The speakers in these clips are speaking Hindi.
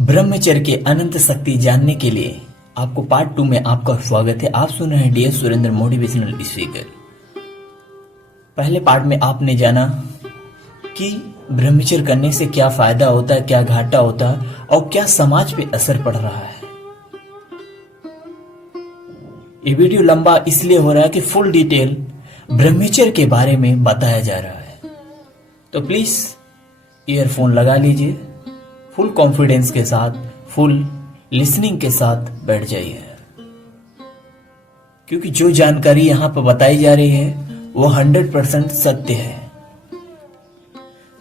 ब्रह्मचर्य के अनंत शक्ति जानने के लिए आपको पार्ट 2 में आपका स्वागत है। आप सुन रहे हैं डीएस सुरेंद्र मोटिवेशनल स्पीकर। पहले पार्ट में आपने जाना कि ब्रह्मचर्य करने से क्या फायदा होता है, क्या घाटा होता है और क्या समाज पे असर पड़ रहा है। ये वीडियो लंबा इसलिए हो रहा है कि फुल डिटेल ब्रह्मचर्य के बारे में बताया जा रहा है, तो प्लीज ईयरफोन लगा लीजिए, फुल कॉन्फिडेंस के साथ, फुल लिसनिंग के साथ बैठ जाइए, क्योंकि जो जानकारी यहां पर बताई जा रही है वो 100% सत्य है।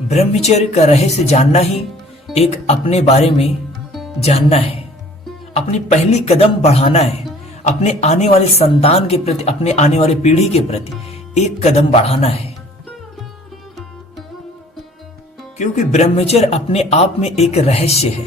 ब्रह्मचर्य का रहस्य जानना ही एक अपने बारे में जानना है, अपनी पहली कदम बढ़ाना है, अपने आने वाले संतान के प्रति, अपने आने वाले पीढ़ी के प्रति एक कदम बढ़ाना है। क्योंकि ब्रह्मचर्य अपने आप में एक रहस्य है,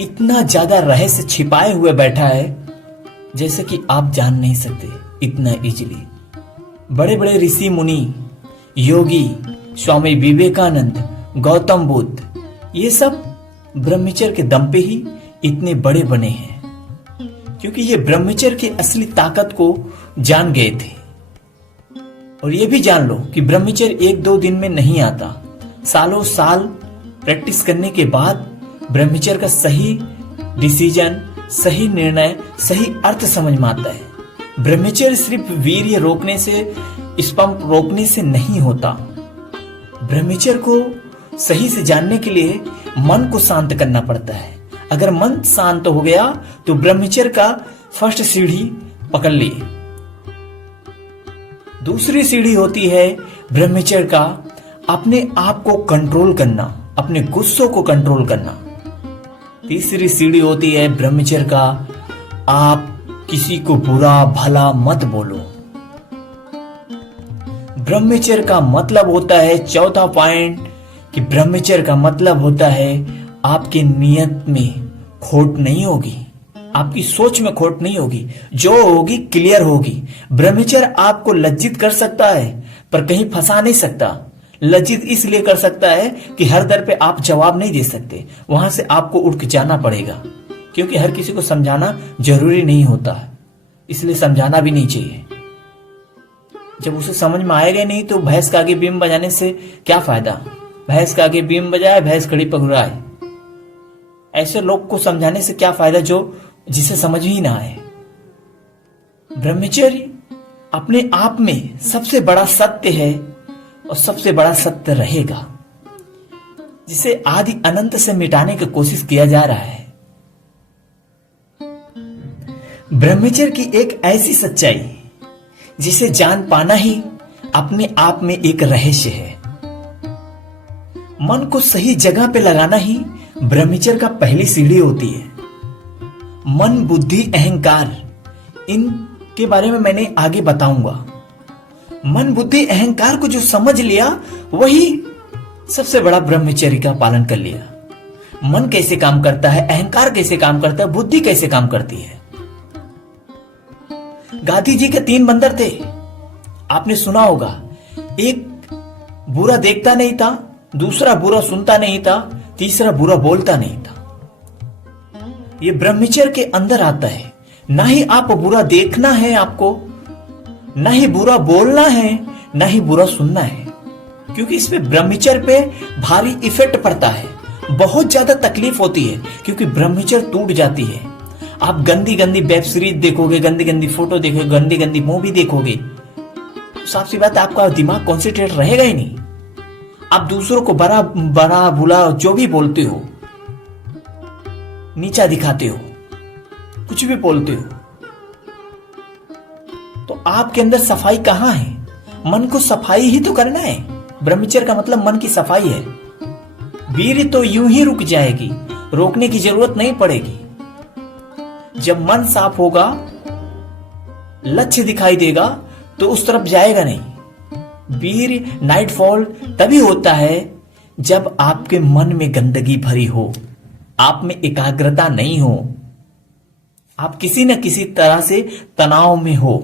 इतना ज्यादा रहस्य छिपाए हुए बैठा है जैसे कि आप जान नहीं सकते इतना इजीली। बड़े बड़े ऋषि मुनि, योगी, स्वामी विवेकानंद, गौतम बुद्ध, ये सब ब्रह्मचर्य के दम पे ही इतने बड़े बने हैं, क्योंकि ये ब्रह्मचर्य की असली ताकत को जान गए थे। और ये भी जान लो कि ब्रह्मचर्य एक दो दिन में नहीं आता, सालों साल प्रैक्टिस करने के बाद ब्रह्मचर्य का सही डिसीजन, सही निर्णय, सही अर्थ समझ में आता है। ब्रह्मचर्य सिर्फ वीर्य रोकने से, स्पर्म रोकने से नहीं होता। ब्रह्मचर्य को सही से जानने के लिए मन को शांत करना पड़ता है। अगर मन शांत हो गया तो ब्रह्मचर्य का फर्स्ट सीढ़ी पकड़ लिए। दूसरी सीढ़ी होती है ब्रह्मचर्य का अपने आप को कंट्रोल करना, अपने गुस्सों को कंट्रोल करना। तीसरी सीढ़ी होती है ब्रह्मचर्य का आप किसी को बुरा भला मत बोलो। ब्रह्मचर्य का मतलब होता है, चौथा पॉइंट, कि ब्रह्मचर्य का मतलब होता है आपकी नियत में खोट नहीं होगी, आपकी सोच में खोट नहीं होगी, जो होगी क्लियर होगी। ब्रह्मचर्य आपको लज्जित कर सकता है पर कहीं फंसा नहीं सकता। लज्जित इसलिए कर सकता है कि हर दर पे आप जवाब नहीं दे सकते, वहां से आपको उठ के जाना पड़ेगा, क्योंकि हर किसी को समझाना जरूरी नहीं होता, इसलिए समझाना भी नहीं चाहिए। जब उसे समझ में आएगा नहीं तो भैंस का आगे बीम बजाने से क्या फायदा। भैंस का आगे बीम बजाए, भैंस खड़ी पकड़ाए, ऐसे लोग को समझाने से क्या फायदा जिसे समझ ही ना आए। ब्रह्मचर्य अपने आप में सबसे बड़ा सत्य है और सबसे बड़ा सत्य रहेगा, जिसे आदि अनंत से मिटाने की कोशिश किया जा रहा है। ब्रह्मचर्य की एक ऐसी सच्चाई जिसे जान पाना ही अपने आप में एक रहस्य है। मन को सही जगह पे लगाना ही ब्रह्मचर्य का पहली सीढ़ी होती है। मन, बुद्धि, अहंकार, इनके बारे में मैंने आगे बताऊंगा। मन, बुद्धि, अहंकार को जो समझ लिया वही सबसे बड़ा ब्रह्मचर्य का पालन कर लिया। मन कैसे काम करता है, अहंकार कैसे काम करता है, बुद्धि कैसे काम करती है। गांधी जी के 3 बंदर थे, आपने सुना होगा। एक बुरा देखता नहीं था, दूसरा बुरा सुनता नहीं था, तीसरा बुरा बोलता नहीं था। ये ब्रह्मचर्य के अंदर आता है। ना ही आप बुरा देखना है आपको, ना ही बुरा बोलना है, ना ही बुरा सुनना है, क्योंकि इस पे ब्रह्मचर्य पे भारी इफेक्ट पड़ता है, बहुत ज्यादा तकलीफ होती है, क्योंकि ब्रह्मचर्य टूट जाती है। आप गंदी गंदी वेब सीरीज देखोगे, गंदी गंदी फोटो देखोगे, गंदी गंदी मूवी देखोगे, साफ सी बात आपका दिमाग कॉन्सेंट्रेट रहेगा ही नहीं। आप दूसरों को बड़ा बड़ा बुला जो भी बोलते हो, नीचा दिखाते हो, कुछ भी बोलते हो, तो आपके अंदर सफाई कहां है। मन को सफाई ही तो करना है। ब्रह्मचर्य का मतलब मन की सफाई है। वीर्य तो यूं ही रुक जाएगी, रोकने की जरूरत नहीं पड़ेगी। जब मन साफ होगा, लक्ष्य दिखाई देगा, तो उस तरफ जाएगा नहीं। वीर्य नाइटफॉल तभी होता है जब आपके मन में गंदगी भरी हो, आप में एकाग्रता नहीं हो, आप किसी न किसी तरह से तनाव में हो।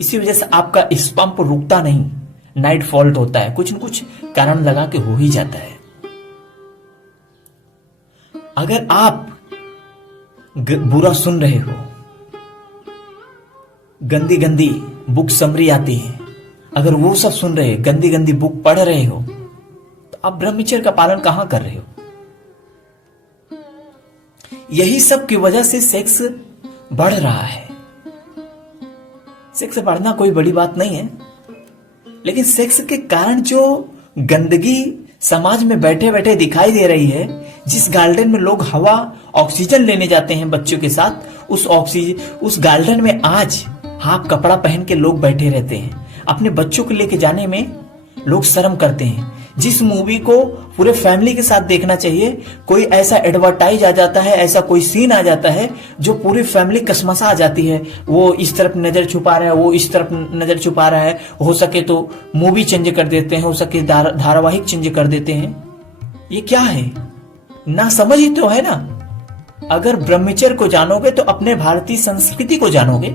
इसी वजह से आपका स्पर्म रुकता नहीं, नाइट फॉल्ट होता है, कुछ न कुछ कारण लगा के हो ही जाता है। अगर आप बुरा सुन रहे हो, गंदी गंदी बुक समरी आती है, अगर वो सब सुन रहे, गंदी गंदी बुक पढ़ रहे हो, तो आप ब्रह्मचर्य का पालन कहां कर रहे हो? यही सब की वजह से सेक्स बढ़ रहा है। सेक्स बढ़ना कोई बड़ी बात नहीं है, लेकिन सेक्स के कारण जो गंदगी समाज में बैठे बैठे दिखाई दे रही है, जिस गार्डन में लोग हवा ऑक्सीजन लेने जाते हैं बच्चों के साथ, उस गार्डन में आज हाफ कपड़ा पहन के लोग बैठे रहते हैं। अपने बच्चों को लेके जाने में लोग शर्म करते हैं। जिस मूवी को पूरे फैमिली के साथ देखना चाहिए, कोई ऐसा एडवर्टाइज आ जाता है, ऐसा कोई सीन आ जाता है जो पूरी फैमिली कसमसा आ जाती है। वो इस तरफ नजर छुपा रहा है, वो इस तरफ नजर छुपा रहा है, हो सके तो मूवी चेंज कर देते हैं, हो सके धारावाहिक चेंज कर देते हैं। ये क्या है? ना समझ ही तो है ना। अगर ब्रह्मचर्य को जानोगे तो अपने भारतीय संस्कृति को जानोगे,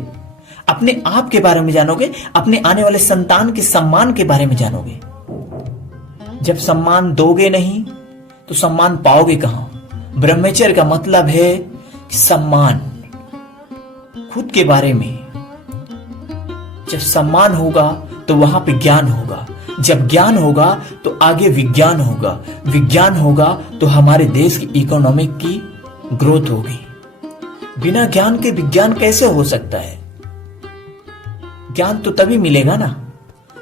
अपने आप के बारे में जानोगे, अपने आने वाले संतान के सम्मान के बारे में जानोगे। जब सम्मान दोगे नहीं तो सम्मान पाओगे कहां? ब्रह्मचर्य का मतलब है कि सम्मान खुद के बारे में। जब सम्मान होगा तो वहां पे ज्ञान होगा, जब ज्ञान होगा तो आगे विज्ञान होगा, विज्ञान होगा तो हमारे देश की इकोनॉमिक की ग्रोथ होगी। बिना ज्ञान के विज्ञान कैसे हो सकता है? ज्ञान तो तभी मिलेगा ना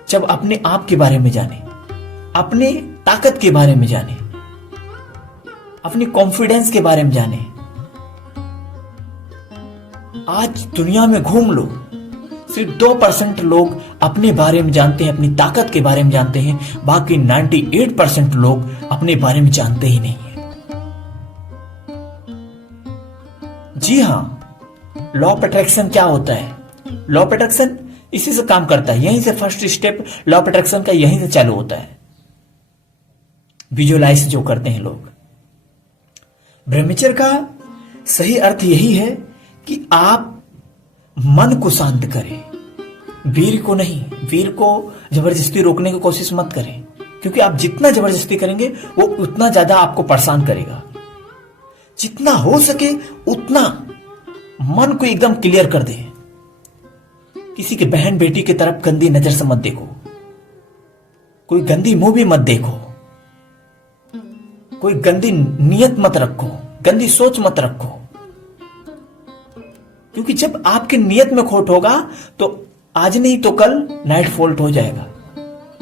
जब अपने आप के बारे में जाने, अपने ताकत के बारे में जाने, अपनी कॉन्फिडेंस के बारे में जाने। आज दुनिया में घूम लो, सिर्फ 2% लोग अपने बारे में जानते हैं, अपनी ताकत के बारे में जानते हैं, बाकी 98% लोग अपने बारे में जानते ही नहीं है। जी हां, लॉ ऑफ अट्रैक्शन क्या होता है? लॉ ऑफ अट्रैक्शन इसी से काम करता है। यहीं से first step law of attraction का यहीं से चालू होता है। विजुअलाइज जो करते हैं लोग। ब्रह्मचर्य का सही अर्थ यही है कि आप मन को शांत करें, वीर को नहीं। वीर को जबरदस्ती रोकने की कोशिश मत करें, क्योंकि आप जितना जबरदस्ती करेंगे वो उतना ज्यादा आपको परेशान करेगा। जितना हो सके उतना मन को एकदम क्लियर कर दें। किसी के बहन बेटी की तरफ गंदी नजर से मत देखो, कोई गंदी मूवी मत देखो, कोई गंदी नियत मत रखो, गंदी सोच मत रखो। क्योंकि जब आपके नियत में खोट होगा तो आज नहीं तो कल नाइट फॉल्ट हो जाएगा।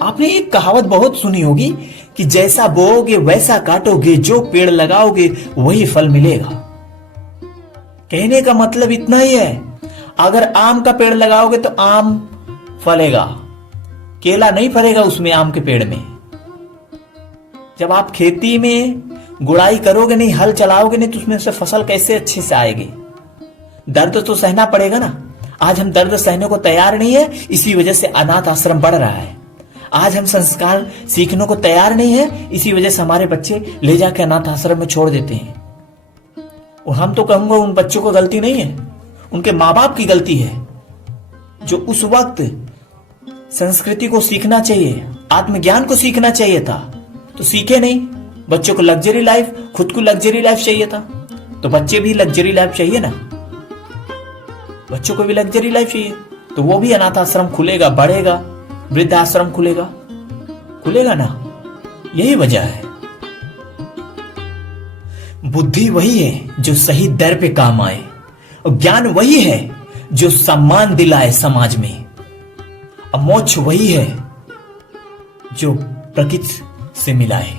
आपने एक कहावत बहुत सुनी होगी कि जैसा बोओगे वैसा काटोगे, जो पेड़ लगाओगे वही फल मिलेगा। कहने का मतलब इतना ही है, अगर आम का पेड़ लगाओगे तो आम फलेगा, केला नहीं फलेगा उसमें, आम के पेड़ में। जब आप खेती में गुड़ाई करोगे नहीं, हल चलाओगे नहीं, तो उसमें से फसल कैसे अच्छे से आएगी? दर्द तो सहना पड़ेगा ना। आज हम दर्द सहने को तैयार नहीं है, इसी वजह से अनाथ आश्रम बढ़ रहा है। आज हम संस्कार सीखने को तैयार नहीं है, इसी वजह से हमारे बच्चे ले जाके अनाथ आश्रम में छोड़ देते हैं। और हम तो कहूंगा उन बच्चों को गलती नहीं है, उनके माँ बाप की गलती है, जो उस वक्त संस्कृति को सीखना चाहिए, आत्मज्ञान को सीखना चाहिए था, तो सीखे नहीं। बच्चों को लग्जरी लाइफ, खुद को लग्जरी लाइफ चाहिए था, तो बच्चे भी लग्जरी लाइफ चाहिए ना, बच्चों को भी लग्जरी लाइफ चाहिए, तो वो भी अनाथ आश्रम खुलेगा, बढ़ेगा, वृद्ध आश्रम खुलेगा ना। यही वजह है। बुद्धि वही है जो सही दर पे काम आए, और ज्ञान वही है जो सम्मान दिलाए समाज में, और मोक्ष वही है जो प्रकृति से मिलाए।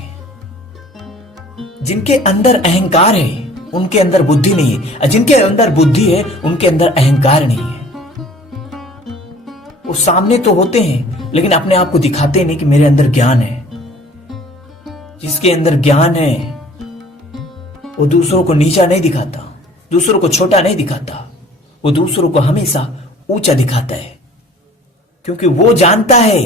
जिनके अंदर अहंकार है उनके अंदर बुद्धि नहीं है, और जिनके अंदर बुद्धि है उनके अंदर अहंकार नहीं है। वो सामने तो होते हैं लेकिन अपने आप को दिखाते नहीं कि मेरे अंदर ज्ञान है। जिसके अंदर ज्ञान है वो दूसरों को नीचा नहीं दिखाता, दूसरों को छोटा नहीं दिखाता, वो दूसरों को हमेशा ऊंचा दिखाता है। क्योंकि वो जानता है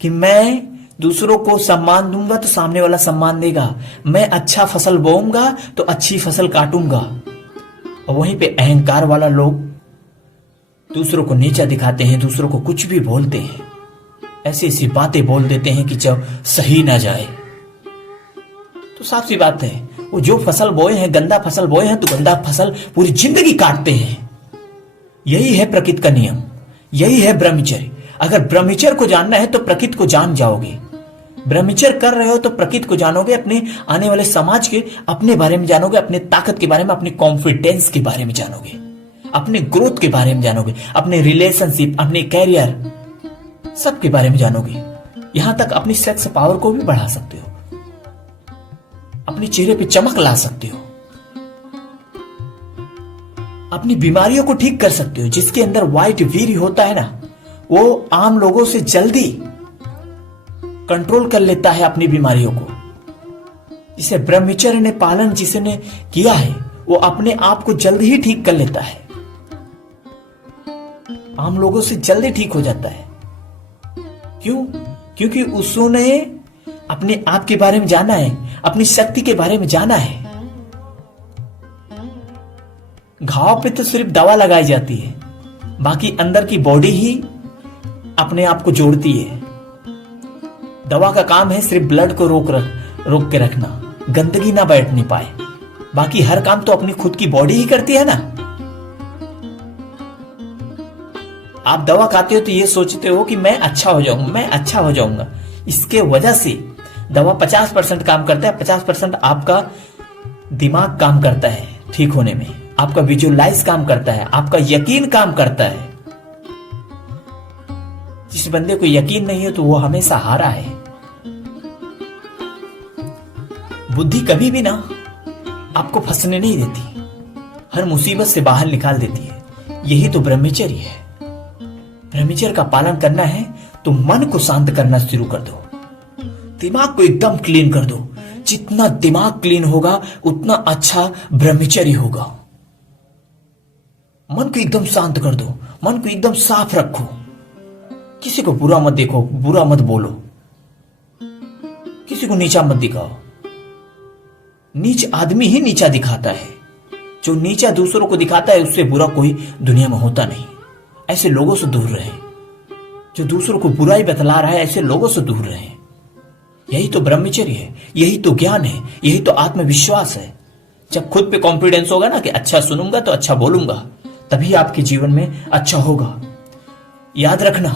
कि मैं दूसरों को सम्मान दूंगा तो सामने वाला सम्मान देगा, मैं अच्छा फसल बोऊंगा तो अच्छी फसल काटूंगा। और वहीं पे अहंकार वाला लोग दूसरों को नीचा दिखाते हैं, दूसरों को कुछ भी बोलते हैं, ऐसी ऐसी बातें बोल देते हैं कि जब सही ना जाए। तो साफ सी बात है, वो जो फसल बोए हैं, गंदा फसल बोए हैं, तो गंदा फसल पूरी जिंदगी काटते हैं। यही है प्रकृति का नियम, यही है ब्रह्मचर्य। अगर ब्रह्मचर्य को जानना है तो प्रकृति को जान जाओगे। ब्रह्मचर्य कर रहे हो तो प्रकृति को जानोगे, अपने आने वाले समाज के अपने बारे में जानोगे, अपने ताकत के बारे में, अपने कॉन्फिडेंस के बारे में जानोगे, अपने ग्रोथ के बारे में जानोगे, अपने रिलेशनशिप, अपने कैरियर, सब के बारे में जानोगे। यहां तक अपनी सेक्स पावर को भी बढ़ा सकते हो, अपने चेहरे पे चमक ला सकते हो, अपनी बीमारियों को ठीक कर सकते हो। जिसके अंदर व्हाइट वीर्य होता है ना, वो आम लोगों से जल्दी कंट्रोल कर लेता है अपनी बीमारियों को। जिसे ब्रह्मचर्य ने पालन जिसने किया है, वो अपने आप को जल्दी ही ठीक कर लेता है, आम लोगों से जल्दी ठीक हो जाता है। क्यों? क्योंकि उसने अपने आप के बारे में जाना है, अपनी शक्ति के बारे में जाना है। घाव पे तो सिर्फ दवा लगाई जाती है, बाकी अंदर की बॉडी ही अपने आप को जोड़ती है। दवा का काम है सिर्फ ब्लड को रोक के रखना, गंदगी ना बैठने पाए। बाकी हर काम तो अपनी खुद की बॉडी ही करती है ना। आप दवा खाते हो तो ये सोचते हो कि मैं अच्छा हो जाऊंगा, मैं अच्छा हो जाऊंगा। इसके वजह से दवा 50% काम करता है, 50% आपका दिमाग काम करता है ठीक होने में, आपका विजुअलाइज काम करता है, आपका यकीन काम करता है। जिस बंदे को यकीन नहीं है तो वो हमेशा हारा है। बुद्धि कभी भी ना आपको फंसने नहीं देती, हर मुसीबत से बाहर निकाल देती है। यही तो ब्रह्मचर्य है। ब्रह्मचर्य का पालन करना है तो मन को शांत करना शुरू कर दो, दिमाग को एकदम क्लीन कर दो। जितना दिमाग क्लीन होगा उतना अच्छा ब्रह्मचर्य होगा। मन को एकदम शांत कर दो, मन को एकदम साफ रखो। किसी को बुरा मत देखो, बुरा मत बोलो, किसी को नीचा मत दिखाओ। नीच आदमी ही नीचा दिखाता है। जो नीचा दूसरों को दिखाता है उससे बुरा कोई दुनिया में होता नहीं। ऐसे लोगों से दूर रहें। जो दूसरों को बुराई बतला रहा है, ऐसे लोगों से दूर रहें। यही तो ब्रह्मचर्य है, यही तो ज्ञान है, यही तो आत्मविश्वास है। जब खुद पे कॉन्फिडेंस होगा ना कि अच्छा सुनूंगा तो अच्छा बोलूंगा, तभी आपके जीवन में अच्छा होगा। याद रखना,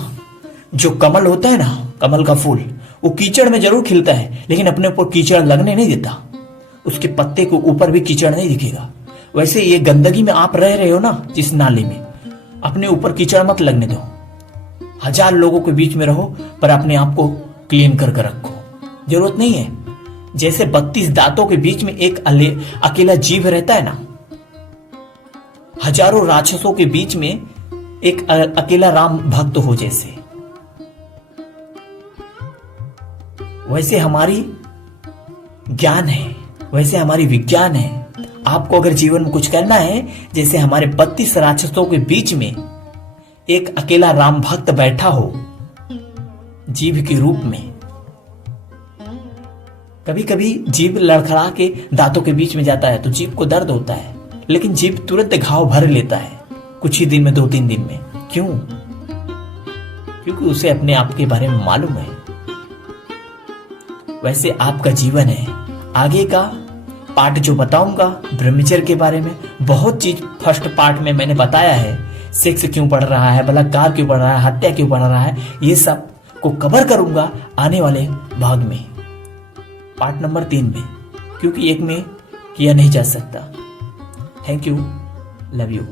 जो कमल होता है ना, कमल का फूल, वो कीचड़ में जरूर खिलता है लेकिन अपने ऊपर कीचड़ लगने नहीं देता। उसके पत्ते को ऊपर भी कीचड़ नहीं दिखेगा। वैसे ये गंदगी में आप रह रहे हो ना, जिस नाले में, अपने ऊपर कीचड़ मत लगने दो। 1000 लोगों के बीच में रहो पर अपने आप को क्लीन करके रखो। जरूरत नहीं है, जैसे 32 दांतों के बीच में एक अकेला जीव रहता है ना, हजारों राक्षसों के बीच में एक अकेला राम भक्त हो जैसे, वैसे हमारी ज्ञान है, वैसे हमारी विज्ञान है। आपको अगर जीवन में कुछ करना है, जैसे हमारे 32 राक्षसों के बीच में एक अकेला राम भक्त बैठा हो जीव के रूप में। कभी कभी जीव लड़खड़ा के दांतों के बीच में जाता है तो जीव को दर्द होता है, लेकिन जीव तुरंत घाव भर लेता है कुछ ही दिन में, 2-3 दिन में। क्यों? क्योंकि उसे अपने आप के बारे में मालूम है। वैसे आपका जीवन है। आगे का पार्ट जो बताऊंगा ब्रह्मचर्य के बारे में, बहुत चीज फर्स्ट पार्ट में मैंने बताया है। सेक्स क्यों बढ़ रहा है, बलात्कार क्यों बढ़ रहा है, हत्या क्यों बढ़ रहा है, ये सब को कवर करूंगा आने वाले भाग में, पार्ट नंबर 3 में, क्योंकि एक में किया नहीं जा सकता। Thank you, love you.